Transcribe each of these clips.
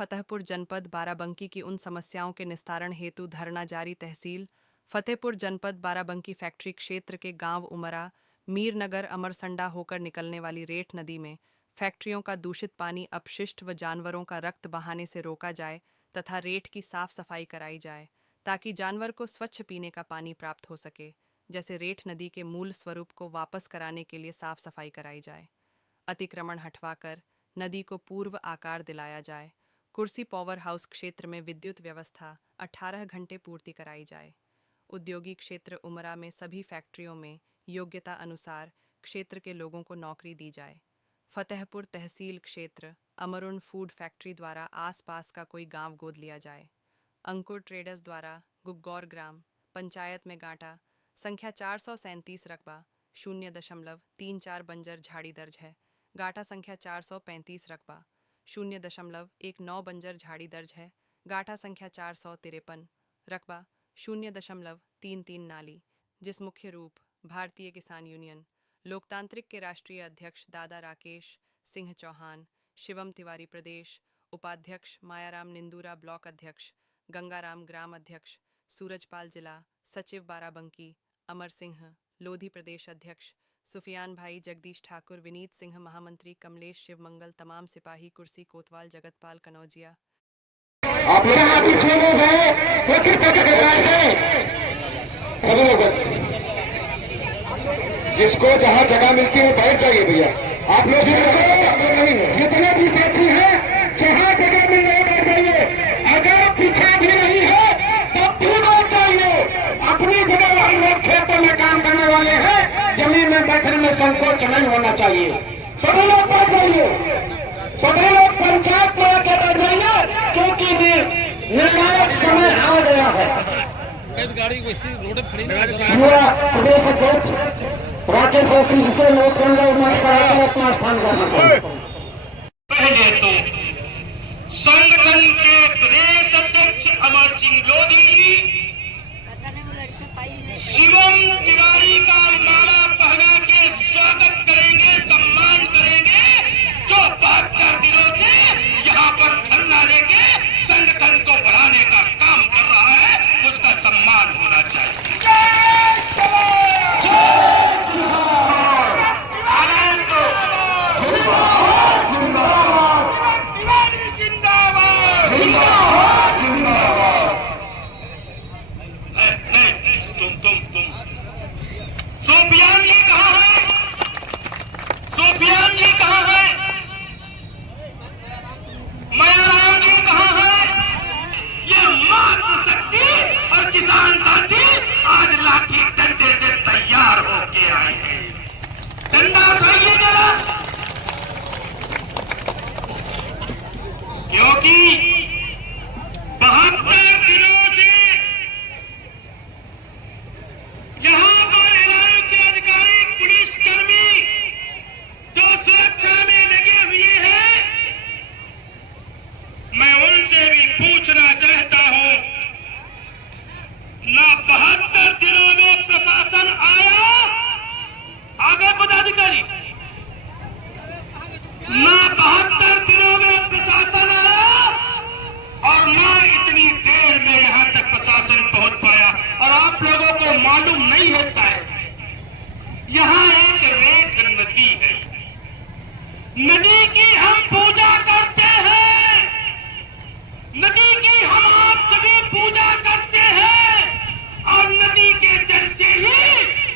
फतेहपुर जनपद बाराबंकी की उन समस्याओं के निस्तारण हेतु धरना जारी। तहसील फतेहपुर जनपद बाराबंकी फैक्ट्री क्षेत्र के गांव उमरा मीरनगर अमरसंडा होकर निकलने वाली रेठ नदी में फैक्ट्रियों का दूषित पानी अपशिष्ट व जानवरों का रक्त बहाने से रोका जाए तथा रेठ की साफ सफाई कराई जाए ताकि जानवर को स्वच्छ पीने का पानी प्राप्त हो सके। जैसे रेठ नदी के मूल स्वरूप को वापस कराने के लिए साफ सफाई कराई जाए, अतिक्रमण हटवाकर नदी को पूर्व आकार दिलाया जाए, कुर्सी पावर हाउस क्षेत्र में विद्युत व्यवस्था 18 घंटे पूर्ति कराई जाए, औद्योगिक क्षेत्र उमरा में सभी फैक्ट्रियों में योग्यता अनुसार क्षेत्र के लोगों को नौकरी दी जाए। फतेहपुर तहसील क्षेत्र अमरुण फूड फैक्ट्री द्वारा आसपास का कोई गांव गोद लिया जाए। अंकुर ट्रेडर्स द्वारा गुग्गौर ग्राम पंचायत में गांठा संख्या 437 रकबा 0.34 बंजर झाड़ी दर्ज है। गांठा संख्या 435 रकबा 0.19 बंजर झाड़ी दर्ज है। गांठा संख्या 453 रकबा 0.33 नाली, जिस मुख्य रूप भारतीय किसान यूनियन लोकतांत्रिक के राष्ट्रीय अध्यक्ष दादा राकेश सिंह चौहान, शिवम तिवारी प्रदेश उपाध्यक्ष, मायाराम निंदूरा ब्लॉक अध्यक्ष, गंगाराम ग्राम अध्यक्ष, सूरजपाल जिला सचिव बाराबंकी, अमर सिंह लोधी प्रदेश अध्यक्ष, सुफियान भाई, जगदीश ठाकुर, विनीत सिंह महामंत्री, कमलेश शिवमंगल, तमाम सिपाही, कुर्सी कोतवाल, जगतपाल कनौजिया। आप लोग छोड़ो गए वो कृपया करके सभी लोग जिसको जहां जगह मिलती है बैठ जाइए भैया। आप लोग जितने भी साथी हैं जहां जगह मिल रही है बैठ जाइए। अगर पीछे भी नहीं है तब भी बैठ जाइए अपनी जगह। हम लोग खेतों में काम करने वाले हैं, जमीन में बैठने में संकोच नहीं होना चाहिए। सभी लोग बैठ जाइए, सभी लोग पंचायत में आके बैठ जाइए क्योंकि निर्णायक समय आ गया है। पूरा प्रदेश अध्यक्ष राकेश औसी से नोटबंदी उन्होंने कराकर अपना स्थान ग्रहण। पहले तो संगठन के प्रदेश अध्यक्ष अमर सिंह लोधी जी शिवम तिवारी का माला पहना के स्वागत करेंगे, सम्मान करेंगे। जो 72 दिनों से यहाँ पर धरना लेके संगठन को बढ़ाने का काम कर रहा है, उसका सम्मान होना चाहिए। सोफियान जी कहाँ है? सोफियान जी कहाँ है? मायाराम जी कहाँ है? ये मातृशक्ति और किसान साथी आज लाठी डंडे से तैयार होके आए हैं। डंडा उठाइए जरा, क्योंकि 72 दिनों से यहाँ पर इलाके के अधिकारी, पुलिसकर्मी जो सुरक्षा में लगे हुए हैं, मैं उनसे भी पूछना चाहता हूं, ना 72 दिनों में प्रशासन आया, आगे पदाधिकारी, ना 72 दिनों में प्रशासन आया और ना इतनी देर में यहां तक प्रशासन पहुंच पाया। और आप लोगों को मालूम नहीं है शायद, यहां एक रेठ नदी है, नदी की हम पूजा करते हैं, नदी की हम आप सभी पूजा करते हैं और नदी के जल से ही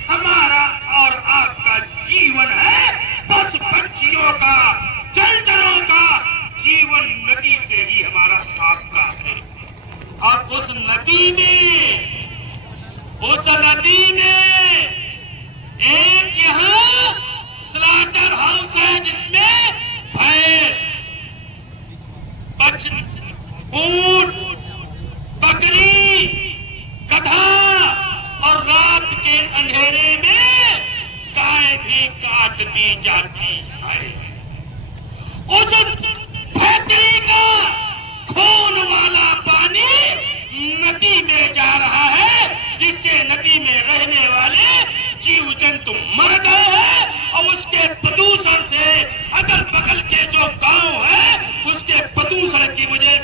हमारा और आपका जीवन है। पशु पक्षियों का, जलचरों का जीवन नदी से ही हमारा आपका है। और उस नदी में एक यहाँ स्लाटर हाउस है जिसमें भैंस, ऊंट, बकरी, गधा और रात के अंधेरे में गाय भी काट दी जाती है। उस फैक्ट्री का खून वाला पानी नदी में जा रहा है, जिससे नदी में रहने वाले जीव जंतु मर गए हैं और उसके प्रदूषण से अगल बगल के जो गांव है उसके प्रदूषण की वजह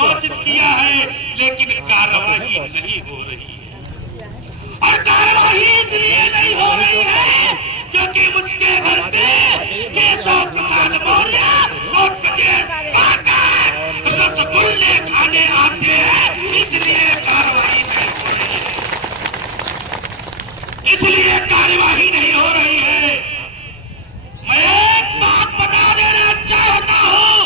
घोषित किया है, लेकिन कार्रवाई नहीं हो रही है। और कार्रवाई इसलिए नहीं हो रही है क्योंकि उसके घर पे केशव प्रसाद मौर्य और ब्रजेश पाठक रसगुल्ले खाने आते हैं, इसलिए कार्रवाई नहीं हो रही है। इसलिए कार्यवाही नहीं हो रही है। मैं एक बात बता देना चाहता हूं,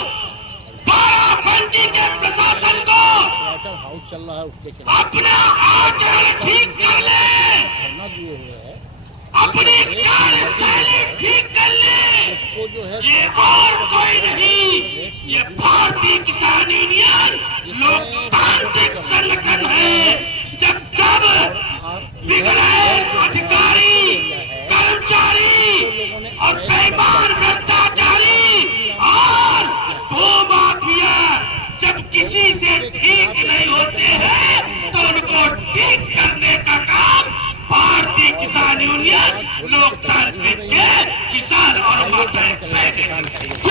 बाराबंकी के प्रशासन को हाउस चल रहा है उसके खिलाफ अपना आचरण ठीक कर ले, धरना दिए हुए है। अपनी कार्यशैली ठीक कर ले। उसको जो है ये और कोई नहीं, ये भारतीय किसान यूनियन लोकतांत्रिक संगठन है। जब बिगड़े अधिकारी, कर्मचारी और बेईमान भ्रष्टाचारी और भूमाफिया जब किसी से ठीक नहीं होते हैं तो उनको ठीक करने का काम भारतीय किसान यूनियन लोकतांत्रिक के किसान और माताएं बहनें करती हैं।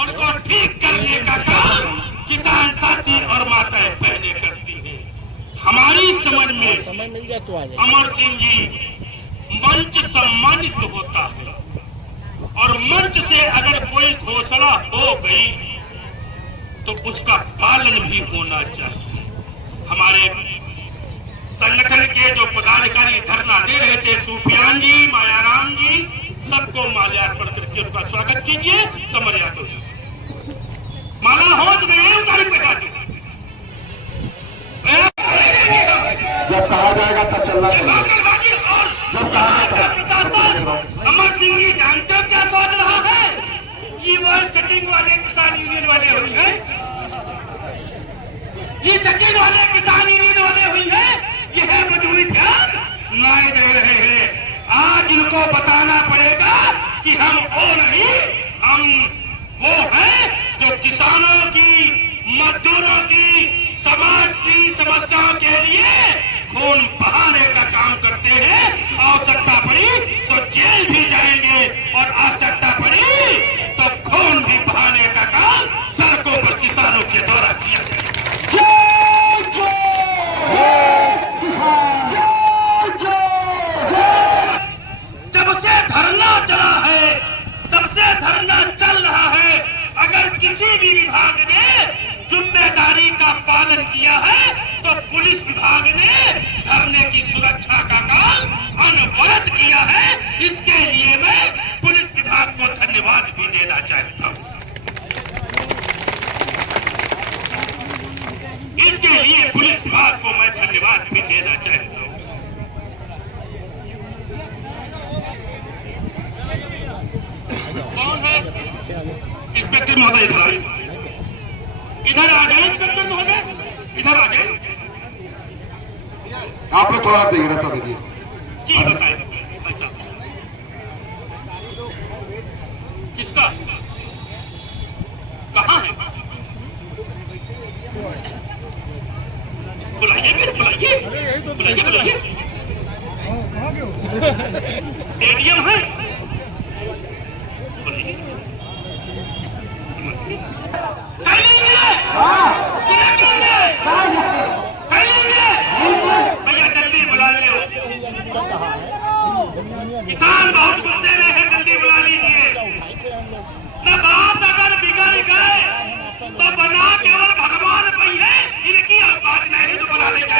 उनको ठीक करने का काम किसान साथी और माताएं बहनें करती हैं। हमारी समझ में समय मिल जाए तो आ जाए। अमर सिंह जी मंच सम्मानित होता है और मंच से अगर कोई घोषणा हो गई तो उसका पालन भी होना चाहिए। हमारे संगठन के जो पदाधिकारी धरना दे रहे थे, सुफियान जी, मायाराम जी, सबको माल्यार्पण करके उनका स्वागत कीजिए। समर यादव जी माला होज में उतारी पे जब कहा जाएगा तब चलना चाहिए। जब प्रशासन अमर सिंह जी जानते हो क्या सोच रहा है? ये वो सेटिंग वाले किसान यूनियन वाले हुई है, ये सेटिंग वाले किसान यूनियन वाले हुई है, यह मजबूरी ध्यान नहीं दे रहे हैं। आज इनको बताना पड़ेगा कि हम वो नहीं, हम वो हैं जो किसानों की, मजदूरों की, समाज की समस्याओं के लिए खून बहाने का काम करते हैं। आवश्यकता पड़ी तो जेल भी जाएंगे और आवश्यकता पड़ी तो खून भी बहाने का काम सड़कों पर किसानों के द्वारा किया जब से धरना चला है, तब से धरना चल रहा है। अगर किसी भी विभाग ने जिम्मेदारी का पालन किया है तो पुलिस विभाग ने धरने की सुरक्षा का काम अनवरत किया है। इसके लिए मैं पुलिस विभाग को धन्यवाद भी देना चाहता हूं। इसके लिए पुलिस विभाग को मैं धन्यवाद भी देना चाहता हूं। कौन है इंस्पेक्टर महोदय? इधर आ जाए इंस्पेक्टर महोदय, इधर आ जाए। आप लोग थोड़ा देंगे, रास्ता दीजिए। जी बताइए किसका कहाँ है? बुलाइए फिर, बुलाइए बुलाइए बुलाइए। एडीएम है, भैया जल्दी बुला लो। किसान बहुत गुस्से में है, जल्दी बुला लीजिए। न बात अगर बिगड़ गए तो बना केवल भगवान पई है, इनकी बात नहीं तो बुला ले जाए।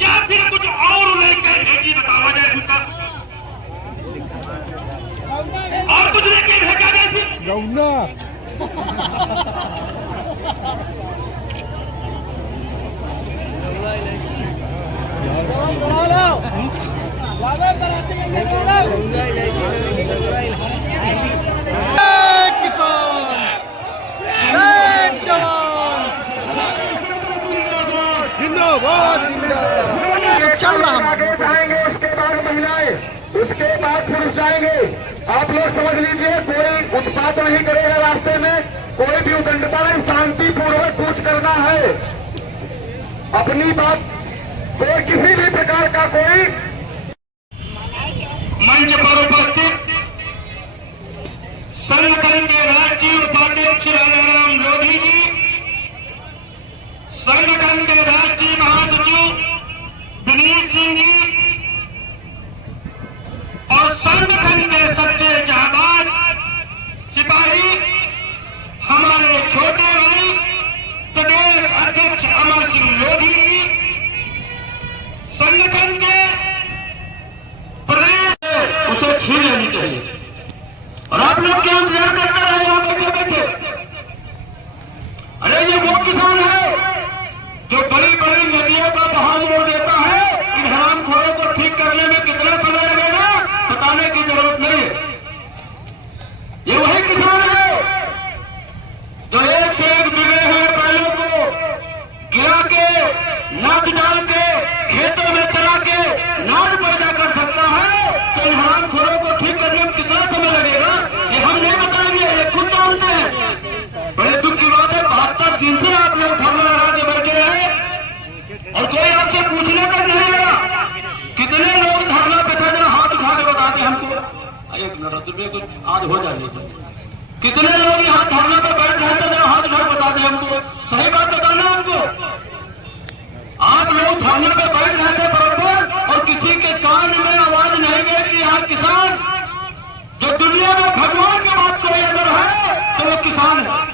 या फिर कुछ और लेकर भेजी, बतावा जाए उनका और कुछ लेकर भेजा जाए फिर। जिंदाबाद जिंदाबाद चल रहा है। उसके बाद महिलाएं, उसके तक पुरुष जाएंगे। आप लोग समझ लीजिए, कोई उत्पात नहीं करेगा रास्ते में, कोई भी उदंडता नहीं, शांतिपूर्वक कूच करना है। अपनी बात कोई किसी भी प्रकार का कोई मंच पर उपस्थित संगठन के राज्य उपाध्यक्ष राजाराम लोधी जी, संगठन के राज्य महासचिव विनीत सिंह जी और संगठन के सबसे जाबाज सिपाही हमारे छोटे भाई प्रदेश अध्यक्ष अमर सिंह लोधी जी, संगठन के प्रदेश उसे छीन लेनी चाहिए। और आप लोग क्या इंतजार करते रहे यहां बैठे बैठे? अरे ये वो किसान है जो बड़ी बड़ी नदियों का बहाव मोड़ देता है। इन हरामखोरों को ठीक करने में कितना समय लगेगा बताने की जरूरत नहीं है। ये वही किसान है जो एक से एक बिगड़े हुए बैलों को गिरा के, नाच डाल के, खेतों में चला के नाच पैदा कर सकता है। तो इन हरामखोरों को ठीक करने में कितना समय लगेगा ये हम नहीं बताएंगे, ये खुद जानते हैं। बड़े दुख की बात है, 72 दिन से आप लोग धरना लगा के बैठे हैं और कोई आपसे पूछने तक नहीं आया। कितने लोग धरना पे थे? हाथ उठा के बताते हमको। आज हो जाएगी। कितने लोग यहाँ धरना पे बैठ रहे थे? हाथ उठा के बताते हमको। सही बात बताना हमको। आप लोग धरना पे बैठ रहे थे बराबर और किसी के कान में आवाज नहीं गई कि यहाँ किसान, जो दुनिया में भगवान की बात कोई अगर है तो वो किसान है।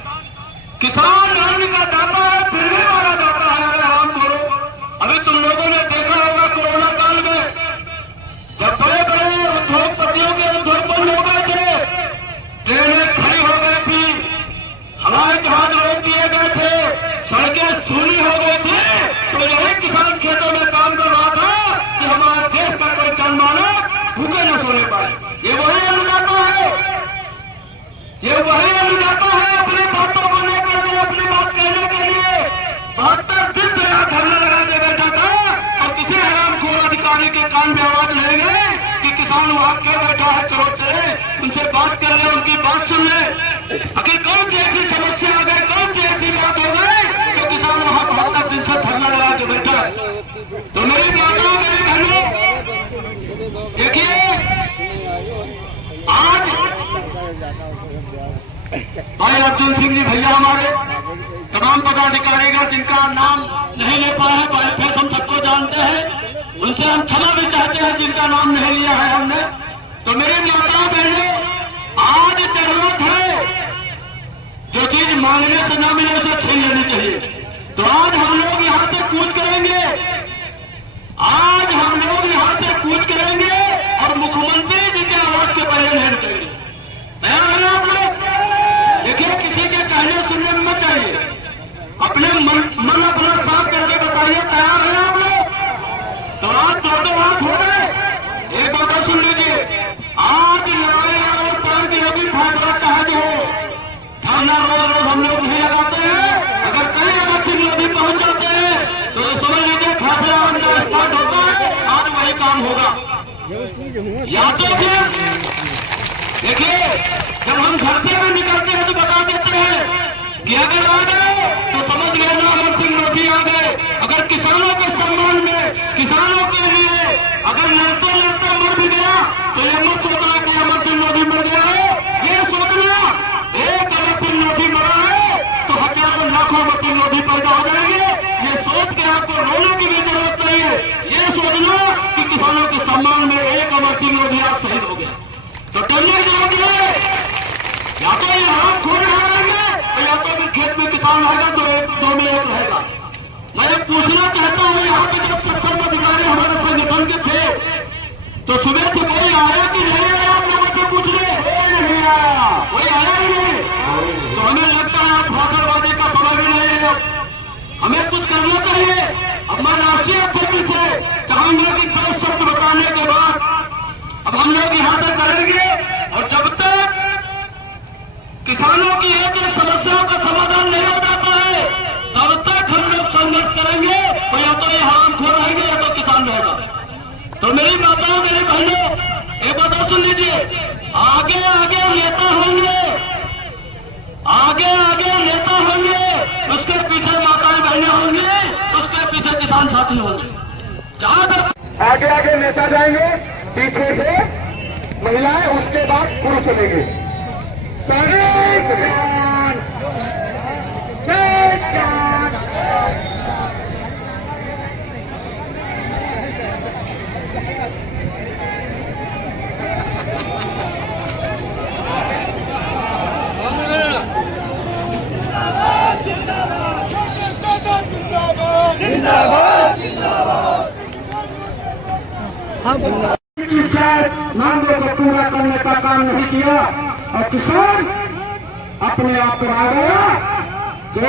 किसान अन्न का दाता है, फिर भी मारा जाता है। अरे आराम करो। अभी तुम लोगों ने देखा होगा कोरोना काल में जब बड़े बड़े उद्योगपतियों के उद्योग बंद हो गए थे, ट्रेनें खड़ी हो गई थी, हवाई जहाज रोक दिए गए थे, सड़कें सूनी हो गई थी, तो यही किसान खेतों में काम कर रहा था कि हमारे देश का कोई जनमानस भूखे न सोने पाए। ये वही अन्नदाता है, ये वही अन्नदाता है। अपनी बातों को लेकर के, अपनी बात कहने के लिए 72 दिन से यहाँ धरना लगा के बैठा था और किसी हरामखोर अधिकारी के कान में आवाज नहीं गई कि किसान वहां क्यों बैठा है, चलो चले उनसे बात कर ले, उनकी बात सुन ले। आखिर कौन सी ऐसी समस्या आ गई, कौन सी ऐसी बात हो गई तो किसान वहां 72 दिन से धरना लगा के बैठा है? तो मेरी माताओं, मेरी बहनों, देखिए आज भाई अर्जुन सिंह जी भैया, हमारे तमाम पदाधिकारीगण जिनका नाम नहीं ले पाए हैं, बाईफेस हम सबको जानते हैं, उनसे हम क्षमा भी चाहते हैं जिनका नाम नहीं लिया है हमने। तो मेरी माताओं बहनों, आज जरूरत है जो चीज मांगने से ना मिले उसे छीन लेनी चाहिए। तो आज हम लोग यहां से कूच करेंगे, आज हम लोग यहां से कूच करेंगे और मुख्यमंत्री जी के आवास के पहले नहीं रुकेंगे। तैयार है आप लोग? देखिए, किसी के कहने सुनने में मत चाहिए, अपने मन अपना साफ करके बताइए। तैयार है आप लोग? तो आज दो हाथ हो गए। एक बात सुन लीजिए, आज लड़ाई आरोप पार की होगी, फैसला चाहे जो हो। धरना रोज रोज हम लोग नहीं लगाते हैं। अगर कहीं अमर सिंह लोधी पहुंच जाते हैं तो समझ लीजिए फैसला उनका स्टार्ट होता है। आज वही काम होगा। या तो फिर देखिए, जब हम घर से भी निकलते हैं तो बता देते हैं कि अगर आ गए तो समझ लेना अमर सिंह लोधी आ गए। अगर किसानों के सम्मान में, किसानों के लिए अगर लड़ते लड़ते मर भी गया तो ये मत सोचना कि अमर सिंह लोधी मर गया है। ये सोचना एक अमर सिंह लोधी मरा है तो हजारों लाखों अमर सिंह लोधी पैदा हो जाएंगे। ये सोच के आपको रोने की भी जरूरत नहीं है। ये सोचना कि किसानों के सम्मान में एक अमर सिंह लोधी आज शहीद हो गया। तो डरने की जरूरत है। या तो ये हाथ खोल रहेंगे या तो फिर खेत में किसान रहेगा, तो दो में एक रहेगा। मैं पूछना चाहता हूं, यहाँ पे जब सक्षम अधिकारी हमारे संगठन के थे तो सुबह से कोई आया कि नहीं आया? आप लोगों से पूछ रहे, कोई नहीं आया, कोई आया ही नहीं। तो हमें लगता है आप भाषणबाजी का समय भी नहीं है, हमें कुछ करना चाहिए। अब मैं राष्ट्रीय अध्यक्ष से चाहूंगा कि 10 शब्द बताने के बाद अब हम लोग यहां से चलेंगे और जब तक किसानों की एक एक समस्याओं का समाधान नहीं हो जाता है तब तक हम लोग संघर्ष करेंगे। तो या तो ये हरामखोर रहेंगे या तो किसान रहेगा। तो मेरी माताओं, मेरी बहनों, एक बात सुन लीजिए, आगे आगे नेता होंगे, आगे आगे नेता होंगे, उसके पीछे माताएं बहनें होंगी, उसके पीछे किसान साथी होंगे। जहां तक आगे आगे नेता जाएंगे, पीछे से महिलाएं, उसके बाद पुरुष चलेंगे। जय किसान, जय किसान। पंचायत मांगों को पूरा करने का काम नहीं किया और किसान अपने आप पर आ गया, तो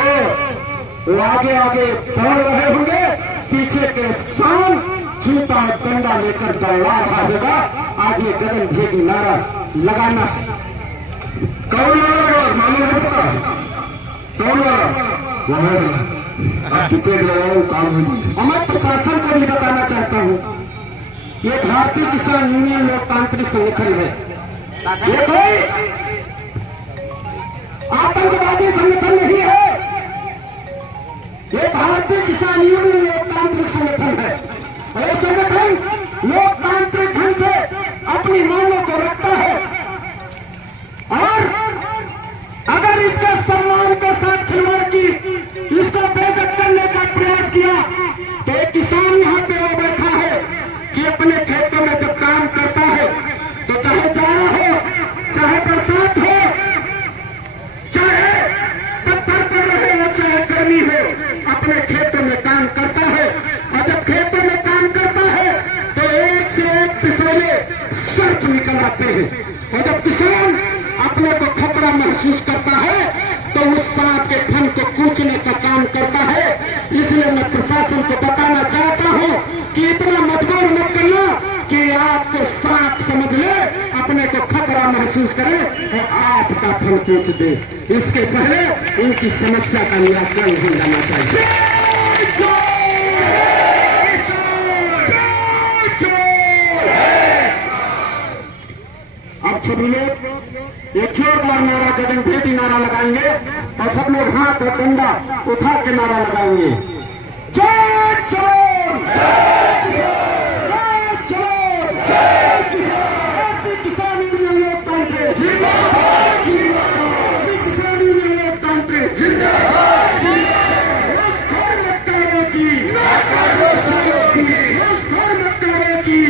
वो आगे आगे दौड़ रहे होंगे, पीछे के किसान जूता और डंडा लेकर दौड़ा रहा होगा। आज ये गगन भेदी नारा लगाना कौन वाला मालूम है सबका? कौन वाला? आप टिकट लगाओ, काम हो जाए। और मैं प्रशासन को भी बताना चाहता हूँ, ये भारतीय किसान यूनियन लोकतांत्रिक संगठन है, ये कोई आतंकवादी संगठन नहीं है। ये भारतीय किसान यूनियन लोकतांत्रिक संगठन है और ये संगठन लोकतांत्रिक ढंग से अपनी मांगों को रखता है और अगर इसका सम्मान के साथ खिलवाड़ की, इसको बेइज्जत करने का प्रयास किया, तो एक किसान यहाँ पे वो बैठा है कि अपने खेतों में जब काम करता है तो चाहे जाड़ा हो, चाहे बरसात हो, चाहे पत्थर पड़ रहे हो, चाहे गर्मी हो, अपने खेतों में काम करता है। और जब खेतों में काम करता है तो एक से एक पिसोले सर्च निकल आते हैं और जब किसान अपने को खतरा महसूस करता है तो उस सांप के फन को कूचने का काम करता है। इसलिए मैं प्रशासन को बताना चाहता हूं कि इतना मजबूर मत करना कि आपको सांप समझ ले, अपने को खतरा महसूस करे और आपका फन कूच दे। इसके पहले इनकी समस्या का निराकरण हो जाना चाहिए। अब सभी लोग एक जोरदार नारा, गगन भेदी नारा लगाएंगे और सब लोग हाथ और डंडा उठा के नारा लगाएंगे। जय किसान, जय किसान, जय किसान, भारतीय किसान यूनियन लोकतांत्रिक जिंदाबाद, भारतीय किसान यूनियन लोकतांत्रिक जिंदाबाद, घूसखोर मक्कारों की, घूसखोर मक्कारों की,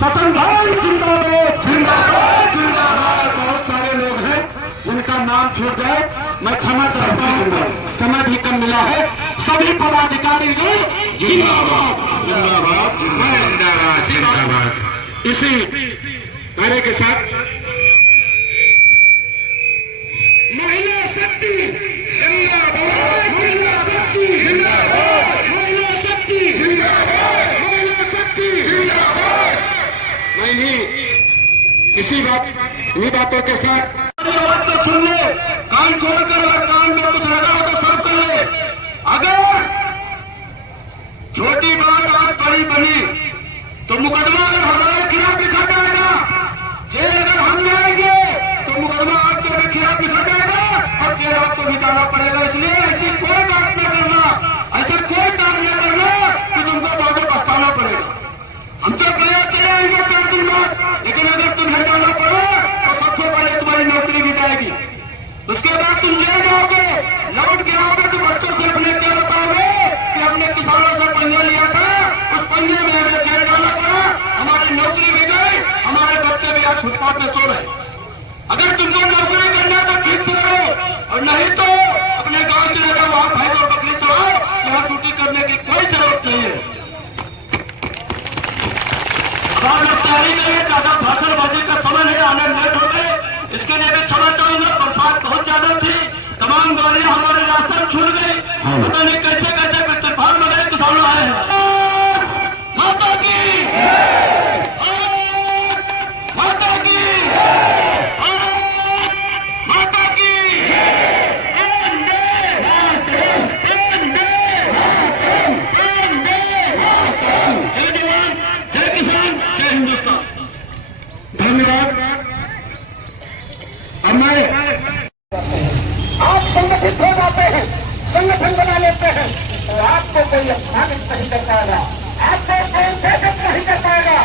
सतन भाई जिंदाबाद, जिंदाबाद, जिंदाबाद। बहुत सारे लोग हैं जिनका नाम छूट जाए, मैं क्षमा चाहता हूँ, समय भी कम मिला है। सभी पदाधिकारी लोग जिंदाबाद, जिंदाबाद, जिंदाबाद, जिंदाबाद। इसी नारे के साथ महिला शक्ति जिंदाबाद, महिला शक्ति जिंदाबाद, महिला शक्ति जिंदाबाद, महिला शक्ति जिंदाबाद। मैं भी इसी बातों के साथ बात को सुन ले, कान खोल कर, अगर कान में कुछ लगा हो तो साफ कर ले। अगर छोटी बात आज बड़ी बनी तो मुकदमा अगर हमारे खिलाफ लिखा जाएगा, जेल अगर हम जाएंगे तो मुकदमा आपके खिलाफ लिखा जाएगा और जेल आपको बिताना पड़ेगा। इसलिए ऐसी कोई बात न करना, ऐसा कोई काम न करना कि तुमको बाद में पछताना पड़ेगा। हम तो प्रयास करवट में सो रहे। अगर तुमको नौकरी करना है तो ठीक से करो, और नहीं तो अपने गांव चले जाओ, वहां भैंस और बकरी चलाओ। यहाँ ड्यूटी करने की कोई जरूरत नहीं है। अब लोग तैयारी करिए, ज्यादा भाषणबाजी का समय नहीं, आने लेट हो गए, इसके लिए भी क्षमा चाहूंगा। बरसात बहुत ज्यादा थी, तमाम गाड़ियां हमारे रास्ते में छूट गई, पता नहीं कैसे कैसे तूफान में गए, किसानों आए हैं। माता की माता की माता की जय जवान, जय किसान, जय हिंदुस्तान। धन्यवाद। अब मैं आप संगठित हो जाते हैं, संगठन बना लेते हैं, तो आपको कोई अपमानित नहीं कर पाएगा, आपको कोई बेइज्जत नहीं कर पाएगा,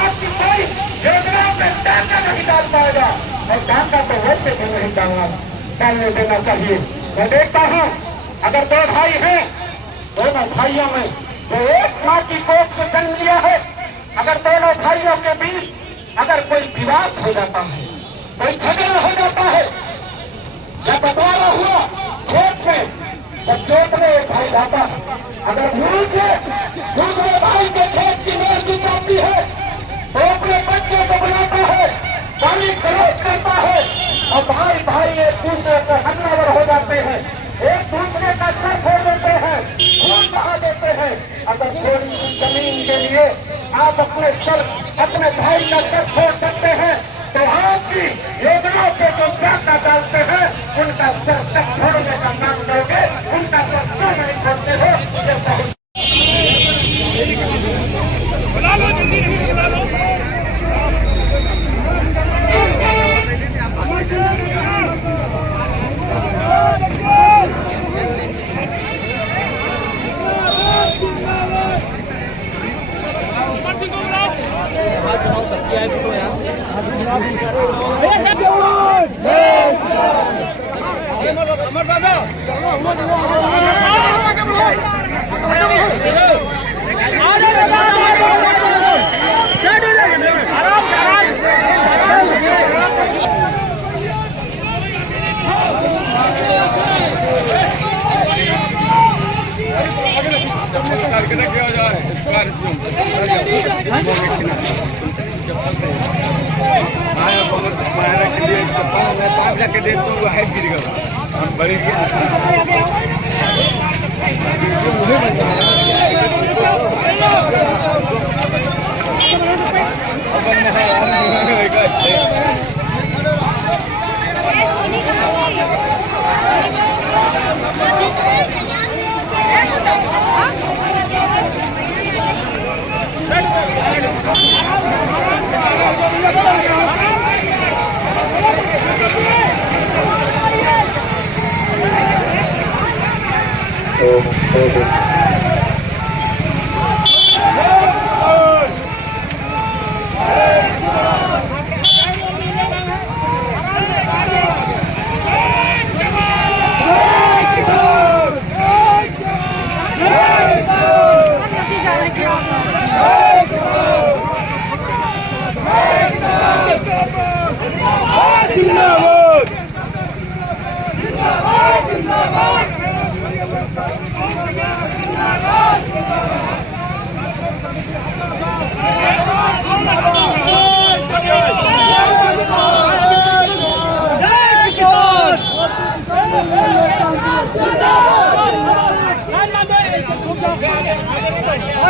आपकी कोई योजना पे डाका नहीं डाल पाएगा। और डाका तो वैसे भी नहीं डालने देना चाहिए। मैं देखता हूँ, अगर दो भाई हैं, दोनों भाइयों में जो एक माँ की कोख से जन्म लिया है, अगर दोनों भाइयों के बीच अगर कोई विवाद हो जाता है, कोई झगड़ा हो जाता है, या बंटवारा हुआ खेत में, जब जोतने एक भाई जाता है, अगर भूल से दूसरे भाई के खेत की मेड़ गिर जाती है तो अपने बच्चे को बुलाता है, पानी खरोच करता है, और भाई भाई एक दूसरे को हमलावर हो जाते हैं, एक दूसरे का सर फोड़ देते हैं, खून बहा देते हैं। अगर थोड़ी सी जमीन के लिए आप अपने भाई का सर फोड़ सकते हैं, तो आपकी योजनाओं के जो डाका डालते हैं उनका सर तक फोड़ने का काम करोगे, उनका सर क्यों नहीं फोड़ते हो? ये बहुत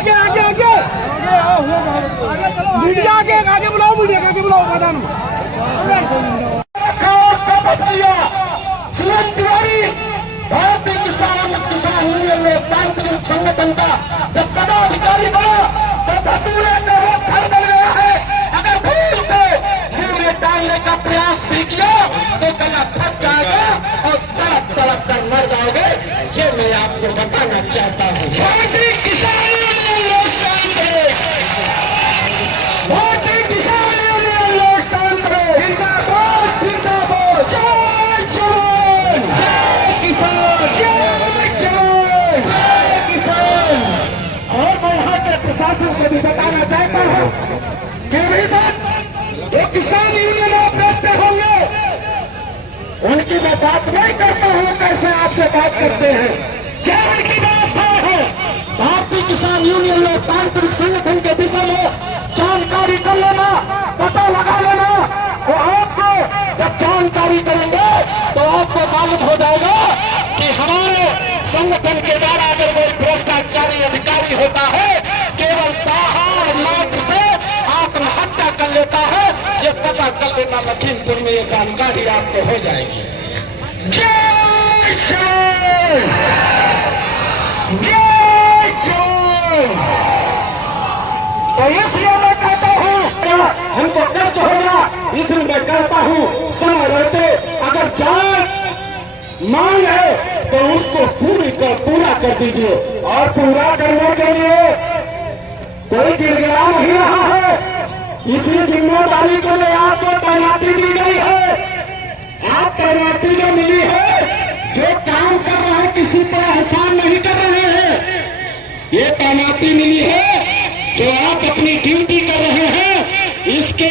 आगे आगे आगे मीडिया आगे बुलाओ, मीडिया आगे बुलाओ मैदान में। सीएम तिवारी भारतीय किसान यूनियन लोकतांत्रिक संगठन का जब पदाधिकारी बना तो भटूरे में वो घर बन गया है। अगर भूल से यूरिया डालने का प्रयास भी किया तो गला फट जाएगा और तड़प तड़प कर मर जाओगे। ये मैं आपको बताना चाहता हूँ। भारतीय किसान यूनियन लोकतांत्रिक, भारतीय किसान यूनियन लोकतांत्रिक जिंदाबाद जिंदाबाद। जय जवान जय किसान, जय जवान जय किसान। और मैं यहाँ के प्रशासन को भी बताना चाहता हूँ कि अभी तक जो किसान यूनियन बात नहीं करता हूँ कैसे आपसे बात करते हैं, क्या उनकी व्यवस्था है। भारतीय किसान यूनियन लोकतांत्रिक संगठन के विषय में जानकारी कर लेना, पता लगा लेना। वो आपको जब जानकारी करेंगे तो आपको मालूम हो जाएगा कि हमारे संगठन के द्वारा अगर कोई भ्रष्टाचारी अधिकारी होता है, केवल दाहा मात्र से आत्महत्या कर लेता है, ये पता कर लेना। लखीमपुर में ये जानकारी आपको हो जाएगी। जय श्री जय जय। तो इसलिए मैं कहता हूँ हमको कष्ट होगा, इसलिए मैं कहता हूँ समय रहते अगर जांच मांग है तो उसको पूरा कर दीजिए। और पूरा करने के लिए कोई गिड़गिड़ा नहीं रहा है, इसी जिम्मेदारी के लिए आपको तैनाती दी गई है। आप तैनाती जो मिली है, जो काम कर रहे हैं किसी पर एहसान नहीं कर रहे हैं। ये तैनाती मिली है जो आप अपनी ड्यूटी कर रहे हैं, इसके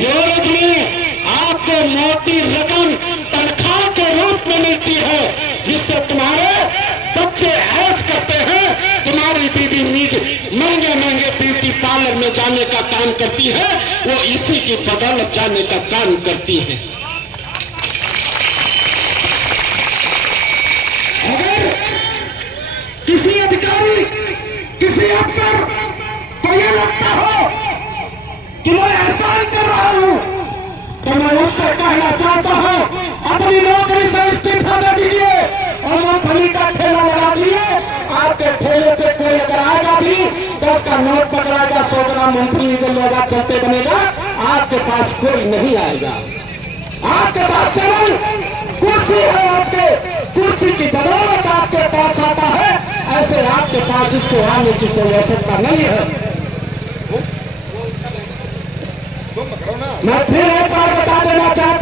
एवज में आपको मोटी रकम तनख्वाह के रूप में मिलती है, जिससे तुम्हारे बच्चे ऐश करते हैं, तुम्हारी बीवी महंगे महंगे ब्यूटी पार्लर में जाने का काम करती है, वो इसी की बदौलत जाने का काम करती है। अगर किसी अधिकारी किसी अफसर को ये लगता हो कि मैं एहसान कर रहा हूं, तो मैं उससे कहना चाहता हूं अपनी नौकरी से इस्तीफा दे दीजिए और मूंगफली का ठेला लगा दिए। आपके ठेले पे कोई अगर आएगा भी 10 का नोट पकड़ाएगा, 100 ग्राम मूंगफली इधर लेगा, चलते बनेगा, आपके पास कोई नहीं आएगा। आपके पास केवल कुर्सी है, आपके कुर्सी की बदौलत आपके पास आता है, ऐसे आपके पास इसको आने की कोई आवश्यकता नहीं है। मैं फिर एक बार बता देना चाहता